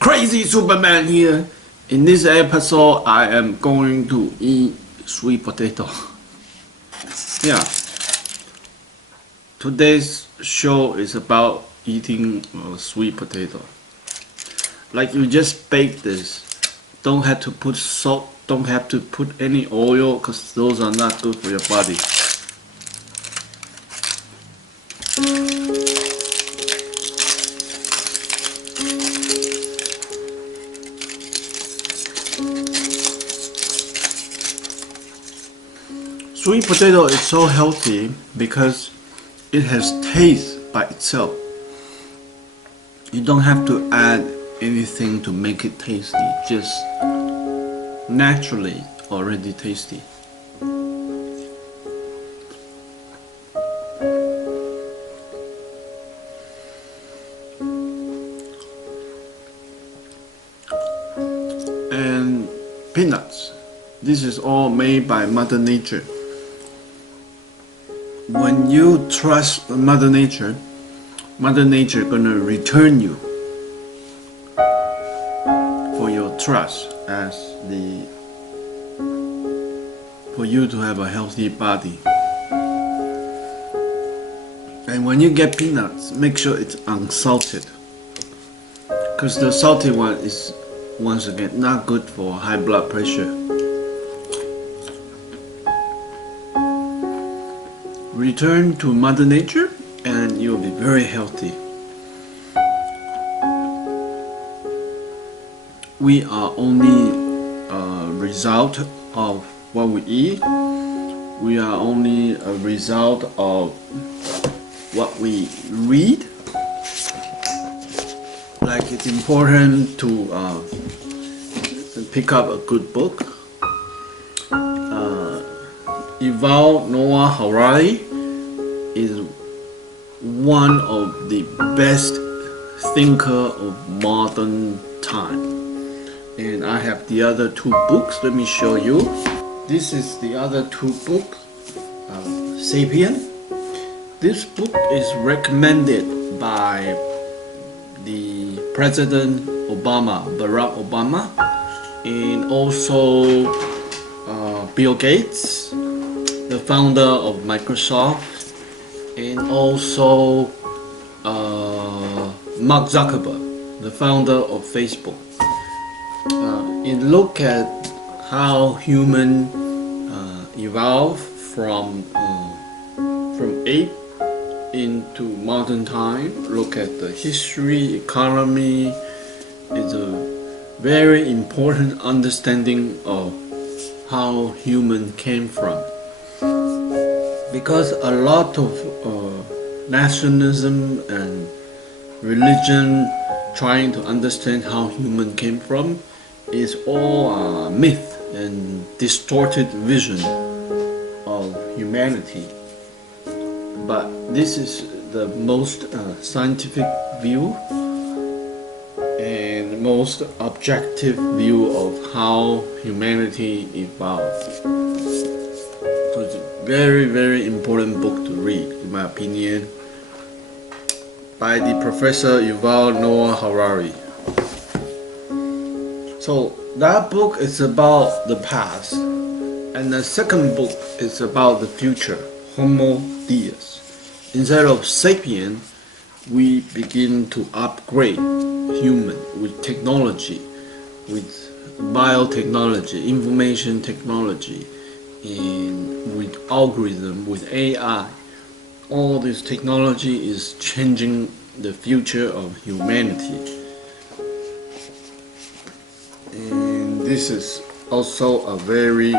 Crazy Superman here. In this episode, I am going to eat sweet potato. Yeah. Today's show is about eating sweet potato. Like you just bake this. Don't have to put salt. Don't have to put any oil because those are not good for your body. Sweet potato is so healthy because it has taste by itself. You don't have to add anything to make it tasty, just naturally already tasty. And peanuts. This is all made by Mother Nature. When you trust Mother Nature gonna return you for your trust for you to have a healthy body. And when you get peanuts, make sure it's unsalted, because the salty one is once again not good for high blood pressure. Return to Mother Nature and you'll be very healthy. We are only a result of what we eat. We are only a result of what we read. Like it's important to pick up a good book. Yuval Harari is one of the best thinker of modern time. And I have the other two books. Let me show you. This is the other two books. Sapien. This book is recommended by the President Obama, Barack Obama, and also Bill Gates, the founder of Microsoft, and also Mark Zuckerberg, the founder of Facebook. It look at how human evolved from ape into modern time. Look at the history, economy. It's a very important understanding of how human came from. Because a lot of nationalism and religion trying to understand how human came from is all myth and distorted vision of humanity. But this is the most scientific view and most objective view of how humanity evolved. So it's a very, very important book to read, in my opinion, by the Professor Yuval Noah Harari. So that book is about the past, and the second book is about the future, Homo Deus. Instead of sapien, we begin to upgrade human with technology, with biotechnology, information technology, and with algorithm, with AI. All this technology is changing the future of humanity. And this is also a very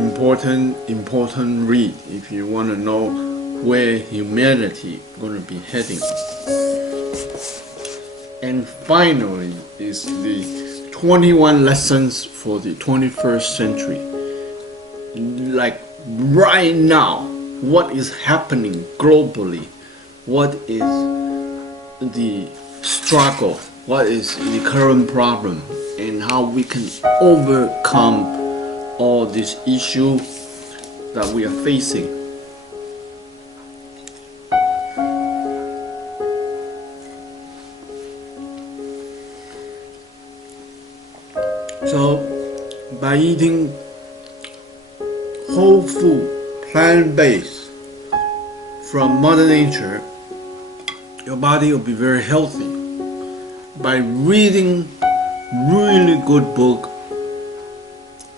important read if you want to know where humanity is going to be heading. And finally is the 21 lessons for the 21st century. Like right now, what is happening globally? What is the struggle? What is the current problem? And how we can overcome all these issues that we are facing. So by eating whole food, plant-based from Mother Nature, your body will be very healthy. By reading really good book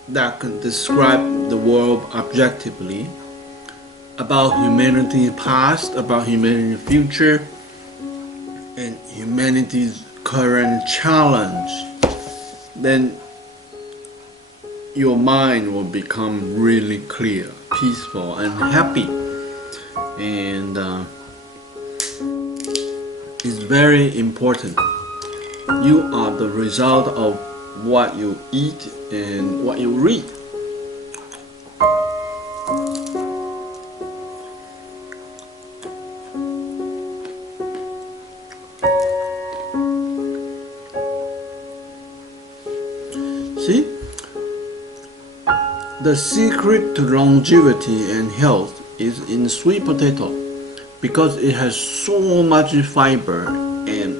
that can describe the world objectively, about humanity's past, about humanity's future, and humanity's current challenge, then your mind will become really clear, peaceful, and happy. And it's very important. You are the result of what you eat and what you read. See? The secret to longevity and health is in sweet potato because it has so much fiber and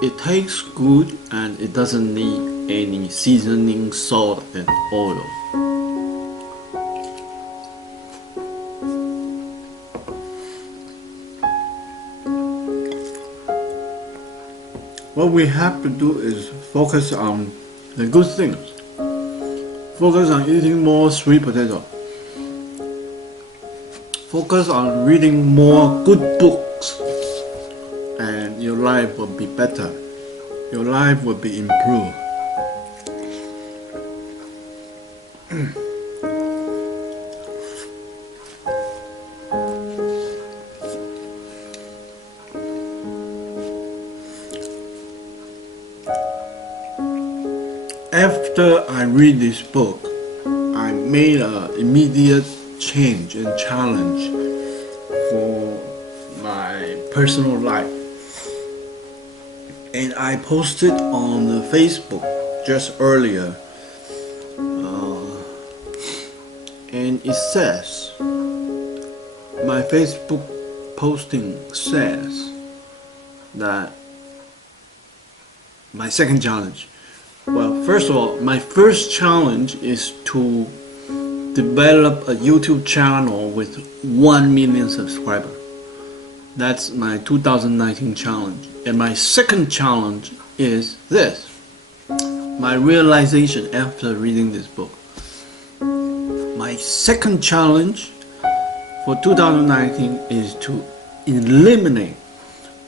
it tastes good and it doesn't need any seasoning, salt and oil. What we have to do is focus on the good things. Focus on eating more sweet potato. Focus on reading more good books, and your life will be better. Your life will be improved. After I read this book, I made an immediate change and challenge for my personal life. And I posted on the Facebook just earlier. And it says, my Facebook posting says that my second challenge. Well, first of all, my first challenge is to develop a YouTube channel with 1 million subscribers. That's my 2019 challenge. And my second challenge is this. My realization after reading this book. My second challenge for 2019 is to eliminate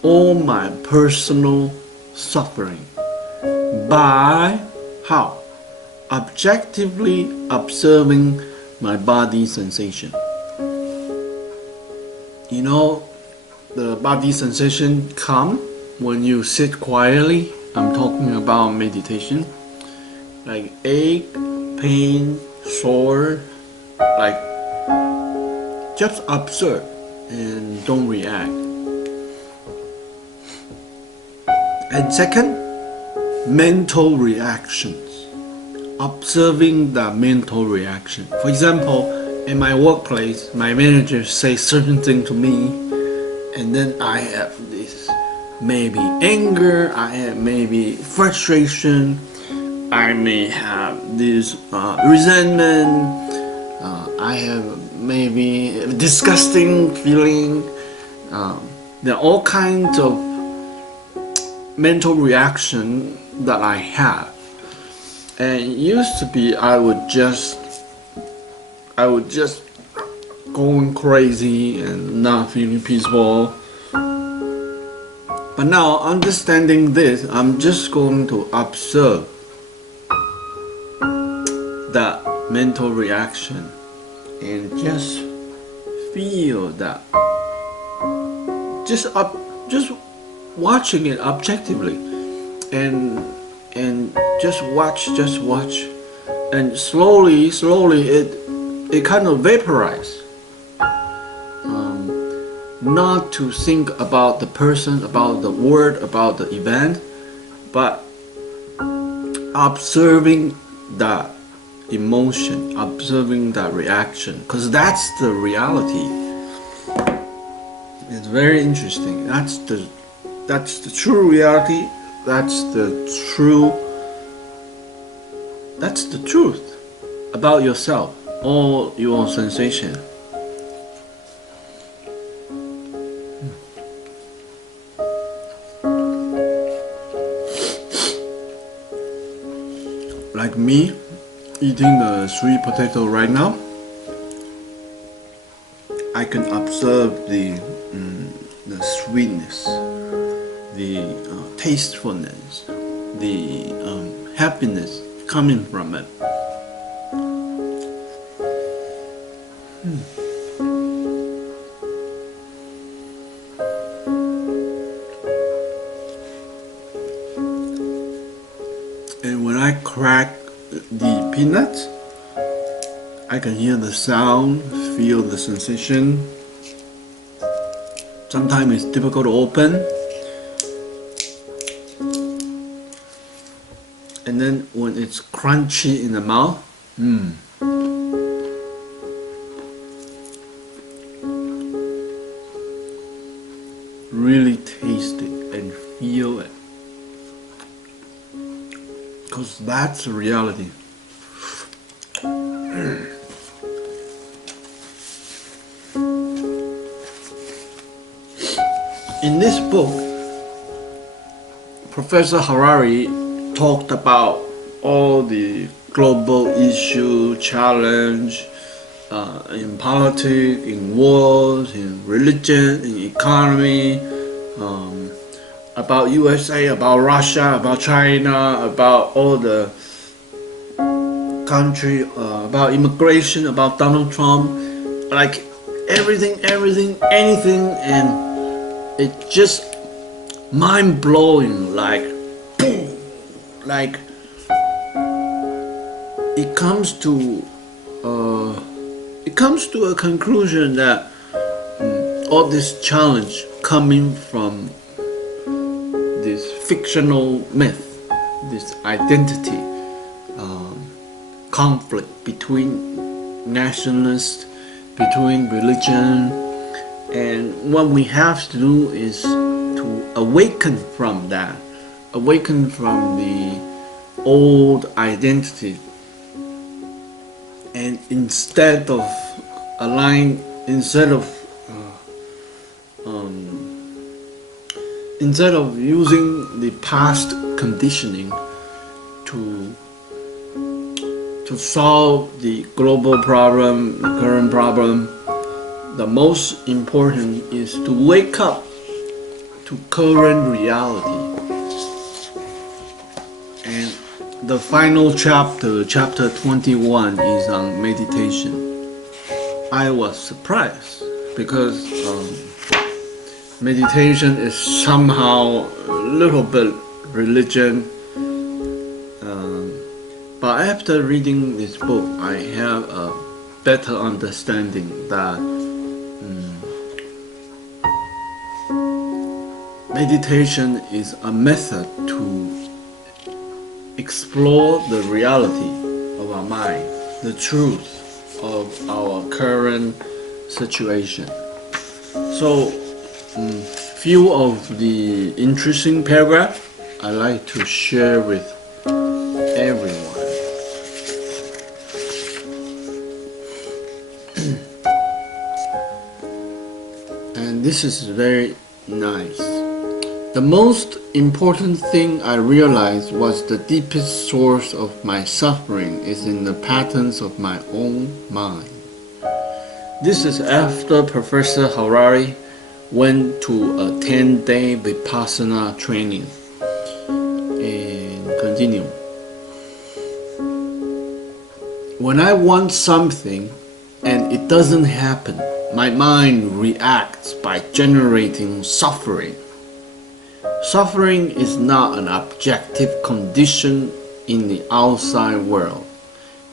all my personal suffering. By how? Objectively observing my body sensation. You know, the body sensation come when you sit quietly. I'm talking about meditation. Like ache, pain, sore, like just observe and don't react. And second, mental reactions. Observing the mental reaction. For example, in my workplace, my manager says certain thing to me, and then I have this maybe anger, I have maybe frustration, I may have this resentment, I have maybe disgusting feeling. There are all kinds of mental reaction that I have. And it used to be I would just going crazy and not feeling peaceful. But now, understanding this, I'm just going to observe that mental reaction and just feel that, just watching it objectively, and just watch, and slowly it kind of vaporizes. Not to think about the person, about the word, about the event, but observing that emotion, observing that reaction, because that's the reality. It's very interesting. That's the true reality. That's the true That's the truth about yourself or your sensation. Like me eating the sweet potato right now, I can observe the sweetness, the tastefulness, the happiness coming from it. And when I crack the peanuts, I can hear the sound, feel the sensation. Sometimes it's difficult to open. And then when it's crunchy in the mouth, really taste it and feel it. Because that's the reality. In this book, Professor Harari talked about all the global issue, challenge in politics, in wars, in religion, in economy, about USA, about Russia, about China, about all the country, about immigration, about Donald Trump, like everything, anything, and it just mind-blowing, like boom, like it comes to a conclusion that all this challenge coming from this fictional myth, this identity conflict between nationalists, between religion, and what we have to do is to awaken from that, awaken from the old identity, and instead of using the past conditioning to solve the global problem, the current problem, the most important is to wake up to current reality. And the final chapter, chapter 21, is on meditation. I was surprised because meditation is somehow a little bit religion. But after reading this book, I have a better understanding that meditation is a method to explore the reality of our mind, the truth of our current situation. So, few of the interesting paragraphs I like to share with everyone. And this is very nice. The most important thing I realized was the deepest source of my suffering is in the patterns of my own mind. This is after Professor Harari went to a 10-day Vipassana training. And continue. When I want something and it doesn't happen, my mind reacts by generating suffering. Suffering is not an objective condition in the outside world.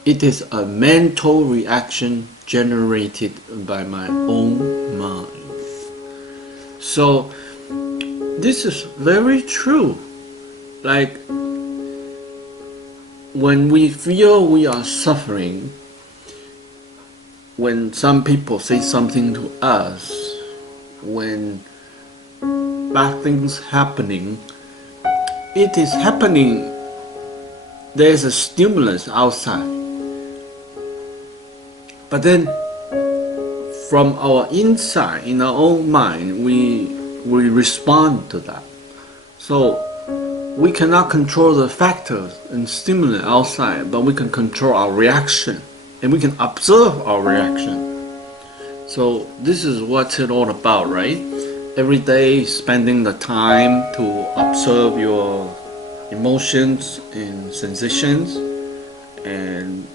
It is a mental reaction generated by my own mind. So this is very true. Like when we feel we are suffering, when some people say something to us, when bad things happening, it is happening there's a stimulus outside. But then from our inside, in our own mind, we respond to that. So we cannot control the factors and stimuli outside, but we can control our reaction, and we can observe our reaction. So this is what it's all about, right? Every day spending the time to observe your emotions and sensations and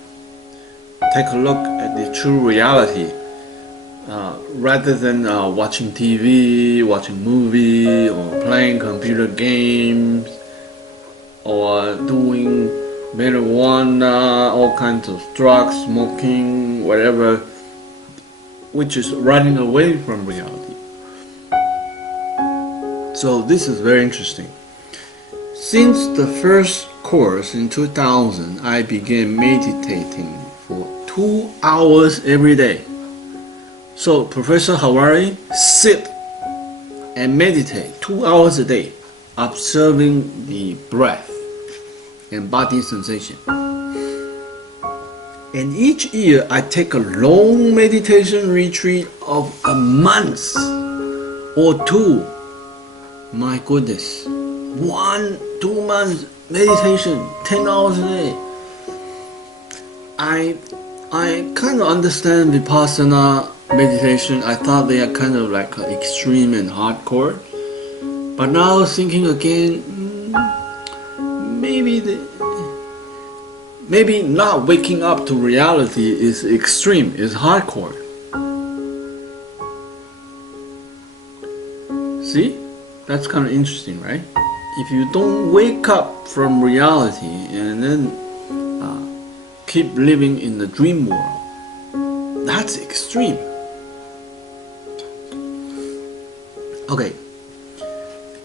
take a look at the true reality, rather than watching TV, watching movie, or playing computer games, or doing marijuana, all kinds of drugs, smoking, whatever, which is running away from reality. So this is very interesting. Since the first course in 2000, I began meditating for 2 hours every day. So Professor Harari sit and meditate 2 hours a day, observing the breath and body sensation. And each year I take a long meditation retreat of a month or 2. My goodness, 1-2 months meditation, 10 hours a day. I kind of understand Vipassana meditation. I thought they are kind of like extreme and hardcore. But now thinking again, maybe not waking up to reality is extreme, is hardcore. See? That's kind of interesting, right? If you don't wake up from reality and then keep living in the dream world, that's extreme. Okay,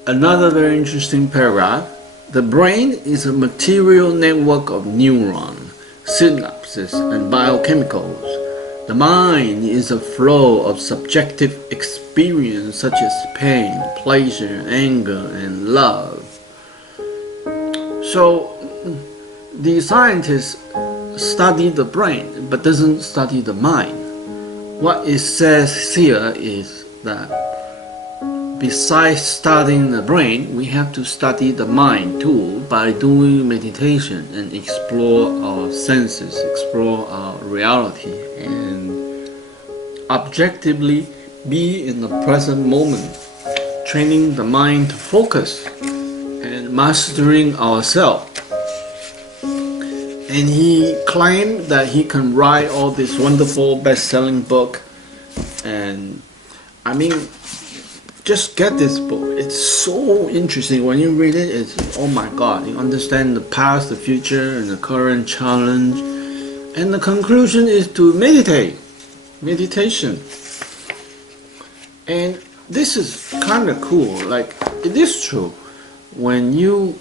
another very interesting paragraph. The brain is a material network of neurons, synapses, and biochemicals. The mind is a flow of subjective experience such as pain, pleasure, anger, and love. So the scientists study the brain but doesn't study the mind. What it says here is that besides studying the brain, we have to study the mind too by doing meditation and explore our senses, explore our reality, and objectively be in the present moment, training the mind to focus and mastering ourselves. And he claimed that he can write all this wonderful best-selling book. And I mean, just get this book. It's so interesting. When you read it, it's, oh my God, you understand the past, the future, and the current challenge. And the conclusion is to meditation. And this is kind of cool. Like, it is true. When you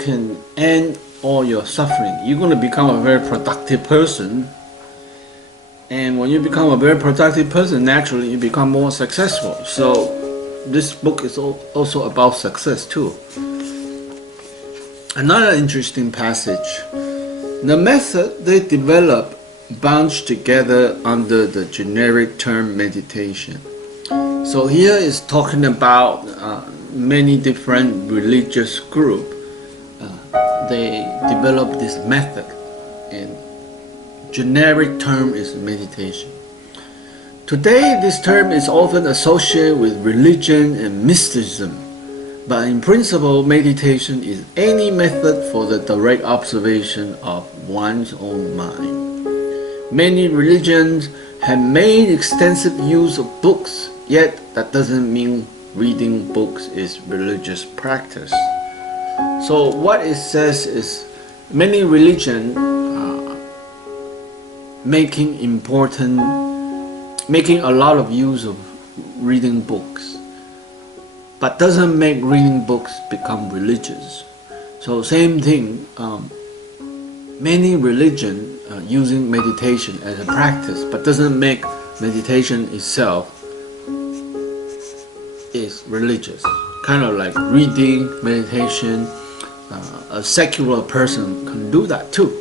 can end all your suffering, you're going to become a very productive person. And when you become a very productive person, naturally you become more successful. So this book is also about success too. Another interesting passage. The method they develop bunched together under the generic term meditation. So here is talking about many different religious groups. They develop this method, and generic term is meditation. Today, this term is often associated with religion and mysticism, but in principle, meditation is any method for the direct observation of one's own mind. Many religions have made extensive use of books, yet that doesn't mean reading books is religious practice. So what it says is many religions making a lot of use of reading books, but doesn't make reading books become religious. So same thing, many religions using meditation as a practice, but doesn't make meditation itself is religious. Kind of like reading, meditation, a secular person can do that too.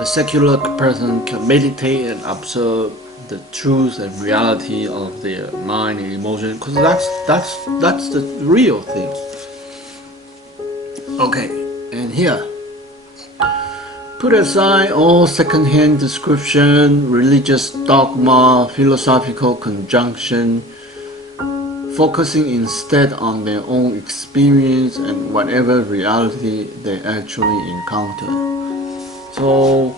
A secular person can meditate and observe the truth and reality of their mind and emotion, because that's the real thing. Okay, and here, put aside all second-hand description, religious dogma, philosophical conjunction, focusing instead on their own experience and whatever reality they actually encounter. So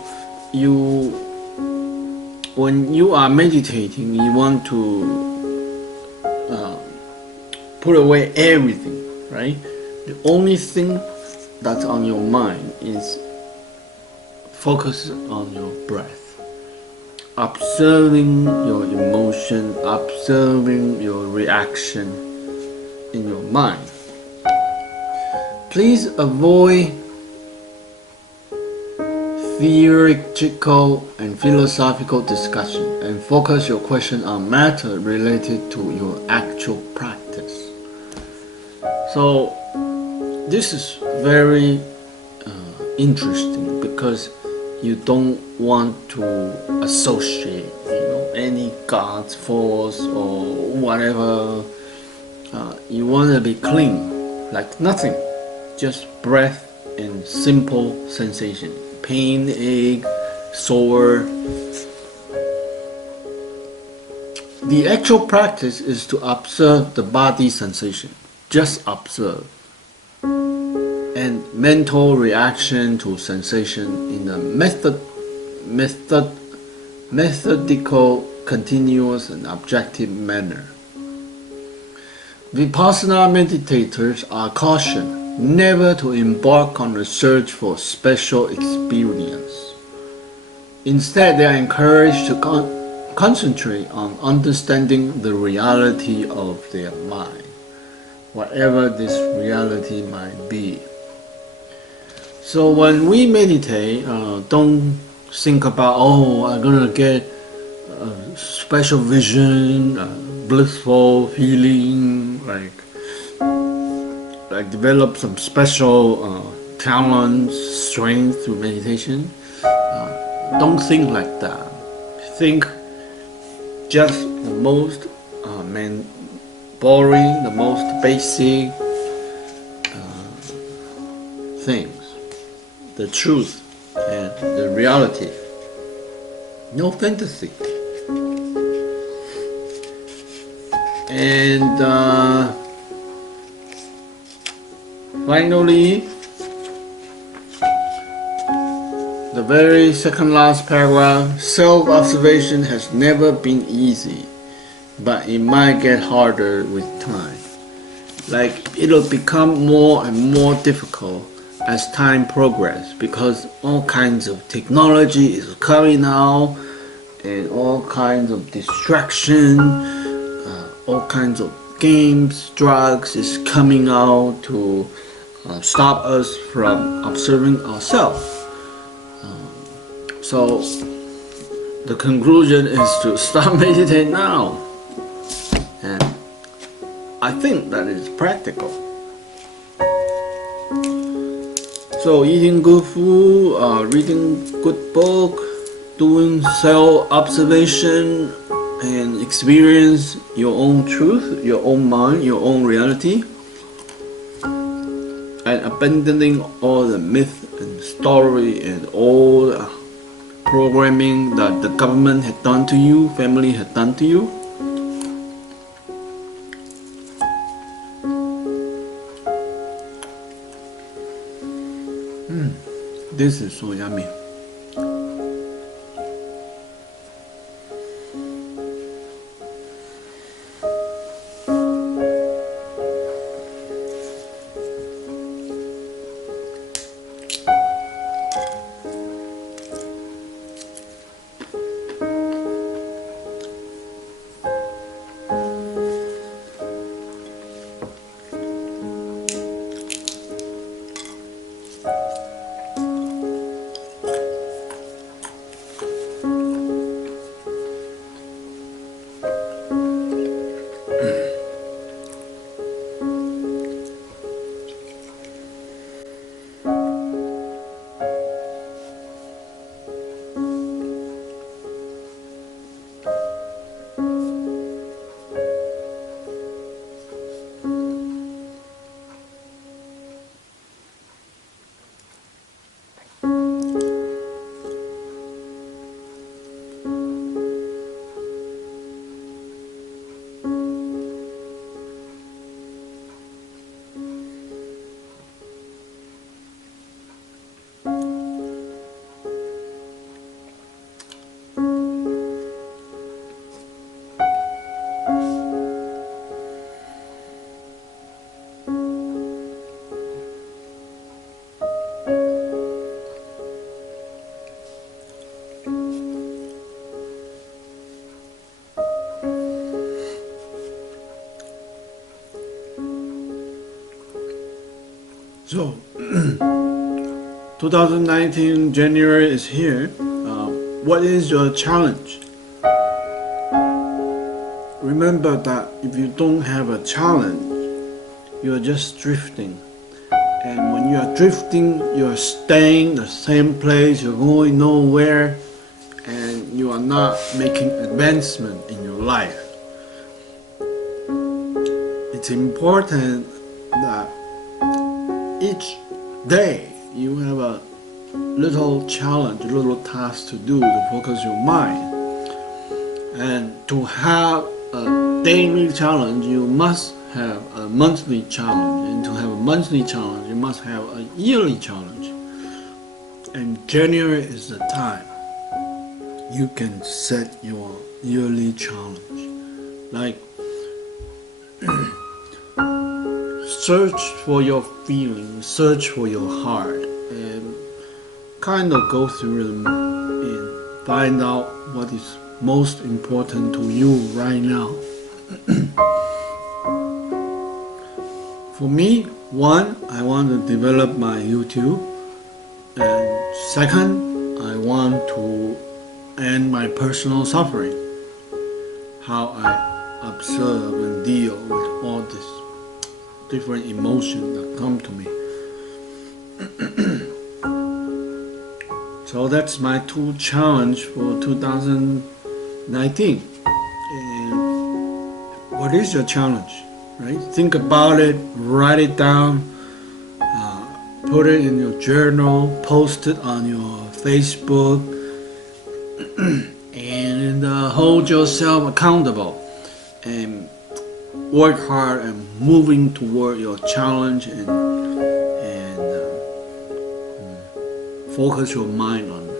when you are meditating, you want to put away everything, right? The only thing that's on your mind is focus on your breath, observing your emotion, observing your reaction in your mind. Please avoid theoretical and philosophical discussion and focus your question on matter related to your actual practice. So this is very interesting, because you don't want to associate, any God's force or whatever. You want to be clean, like nothing, just breath and simple sensation. Pain, ache, sore. The actual practice is to observe the body sensation. Just observe. And mental reaction to sensation in a methodical, continuous, and objective manner. Vipassana meditators are cautioned never to embark on a search for special experience. Instead, they are encouraged to concentrate on understanding the reality of their mind, whatever this reality might be. So when we meditate, don't think about, I'm gonna get a special vision, blissful feeling, like develop some special talents, strength through meditation. Don't think like that. Think just the most boring, the most basic things, the truth and the reality. No fantasy. And finally, the very second last paragraph, self-observation has never been easy, but it might get harder with time. Like, it'll become more and more difficult as time progresses, because all kinds of technology is coming out, and all kinds of distraction, all kinds of games, drugs is coming out to stop us from observing ourselves. So the conclusion is to start meditating now, and I think that is practical. So eating good food, reading good book, doing self-observation and experience your own truth, your own mind, your own reality, and abandoning all the myth and story and all the programming that the government had done to you, family had done to you. This is so yummy. So, 2019 January is here. What is your challenge? Remember that if you don't have a challenge, you are just drifting. And when you are drifting, you are staying the same place, you're going nowhere, and you are not making advancement in your life. It's important that each day you have a little challenge, a little task to do to focus your mind. And to have a daily challenge, you must have a monthly challenge. And to have a monthly challenge, you must have a yearly challenge. And January is the time you can set your yearly challenge. Like, search for your feelings, search for your heart, and kind of go through them and find out what is most important to you right now. For me, one, I want to develop my YouTube, and second, I want to end my personal suffering. How I observe and deal with all this different emotions that come to me. So that's my two challenge for 2019. And what is your challenge? Right? Think about it, write it down, put it in your journal, post it on your Facebook, and hold yourself accountable. And work hard and moving toward your challenge and focus your mind on it.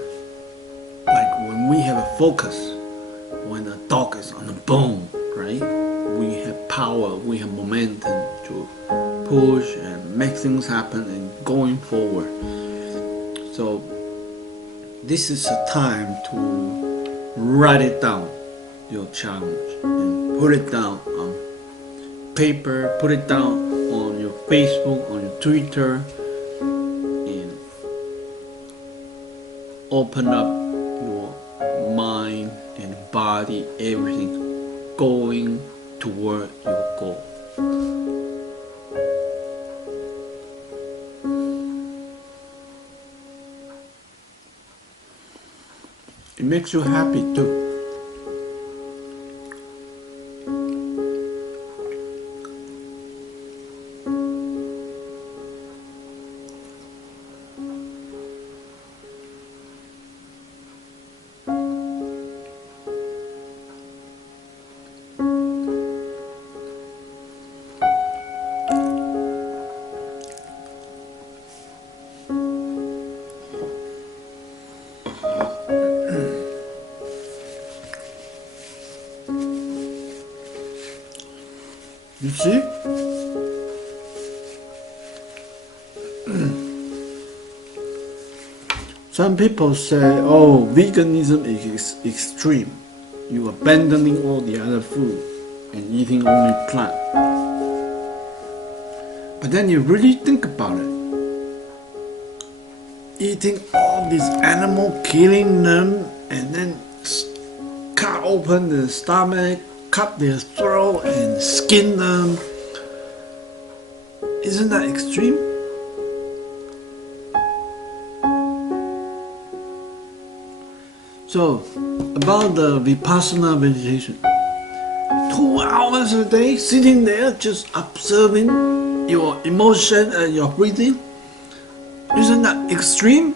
Like when we have a focus, when the dog is on the bone, right? We have power, we have momentum to push and make things happen and going forward. So this is a time to write it down, your challenge, and put it down on paper, put it down on your Facebook, on your Twitter, and open up your mind and body, everything going toward your goal. It makes you happy too. You see? Some people say, oh, veganism is extreme. You abandoning all the other food and eating only plant. But then you really think about it. Eating all these animals, killing them, and then cut open the stomach, cut their throat and skin them. Isn't that extreme? So, about the Vipassana meditation. 2 hours a day sitting there just observing your emotion and your breathing. Isn't that extreme?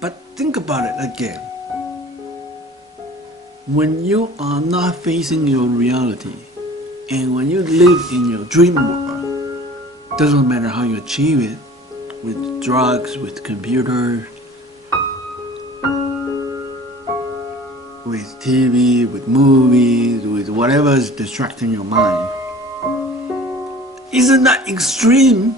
But think about it again. When you are not facing your reality, and when you live in your dream world, doesn't matter how you achieve it, with drugs, with computers, with TV, with movies, with whatever is distracting your mind. Isn't that extreme?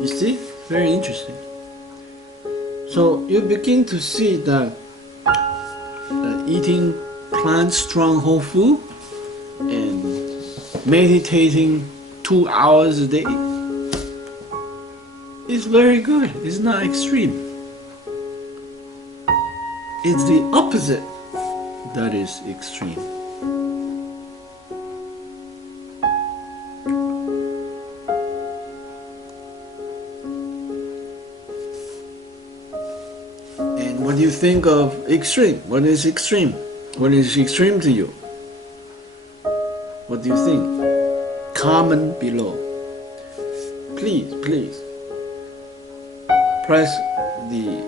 You see? Very interesting. So you begin to see that eating plant strong whole food and meditating 2 hours a day is very good. It's not extreme. It's the opposite that is extreme. And what do you think of extreme? What is extreme? What is extreme to you? What do you think? Comment below. Please press the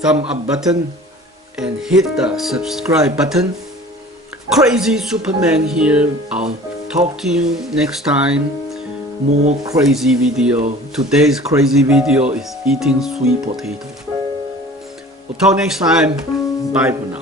thumb up button and hit the subscribe button. Crazy Superman here. I'll talk to you next time. More crazy video. Today's crazy video is eating sweet potato. We'll talk next time. Bye for now.